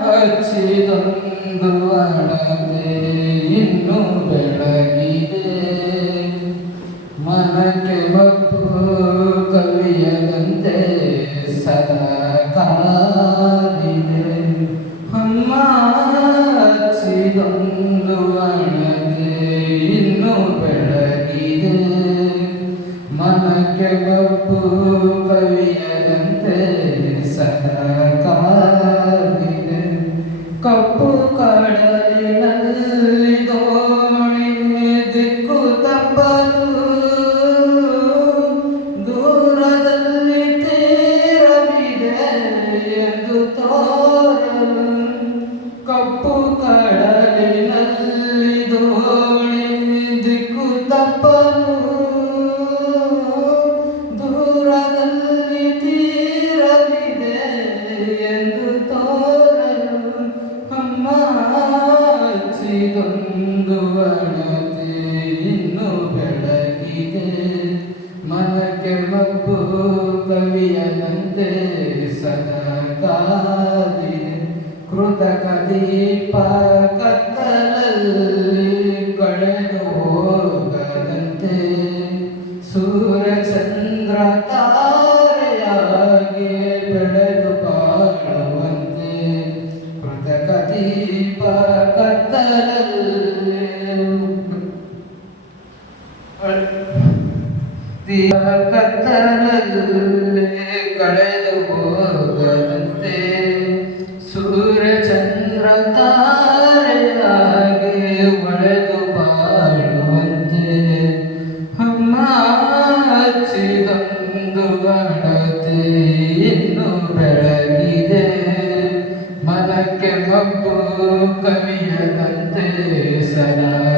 ಹಚ್ಚಿದೊಂದು ಅಣತೆ ಇನ್ನು ಬೆಳಗಿದೆ ಮನಕ್ಕೆ ಮಬ್ಬು ಕವಿಯದಂತೆ ಸದಾ ಕಾದಿದೆ ಅಮ್ಮ ಹಚ್ಚಿದೊಂದು ಅಣತೆ ಇನ್ನು ಬೆಳಗಿದೆ ಮನಕ್ಕೆ ಮಬ್ಬು ಕವಿಯದಂತೆ ಸದಾ ಕಪ್ಪು ಕಡಲಿನಲ್ಲಿ ದೋಣಿ ದಿಕ್ಕು ತಪ್ಪಲು ದೂರದಲ್ಲಿ ತೀರವಿದೆ ಎಂದು ತೋರಲು ಕಪ್ಪು ಕಡಲಿನಲ್ಲಿ ದೋಣಿ ದಿಕ್ಕು ತಪ್ಪಲು ದೂರದಲ್ಲಿ ತೀರವಿದೆ ಎಂದು ತೋರಲು ಹಚ್ಚಿದೊಂದು ಅಣತೆ ಇನ್ನು ಬೆಳಗಿದೆ ಮನಕ್ಕೆ ಮಬ್ಬು ಕವಿಯದಂತೆ ಸದಾ ಕಾದಿದೆ ಕೃತಕ ದೀಪ ಕತ್ತಲಲ್ಲಿ ಕಳೆದು ಹೋಗದಂತೆ ಸೂರ್ಯ ಚಂದ್ರ ತಾರೆಯಾಗಿ ಬೆಳೆದು ಬಾಳುವಂತೆ ಕೃತಕ ದೀಪ ಕತ್ತಲಲ್ಲಿ ಕಳೆದು ಹೋಗದಂತೆ ಸೂರ್ಯ ಚಂದ್ರ ತಾರೆಯಾಗಿ ಒಳೆದು ಬಾಳುವಂತೆ ಅಮ್ಮ ಹಚ್ಚಿದೊಂದು ಅಣತೆ ಇನ್ನು ಬೆಳಗಿದೆ ಮನಕ್ಕೆ ಮಬ್ಬು ಕವಿಯದಂತೆ ಸದಾ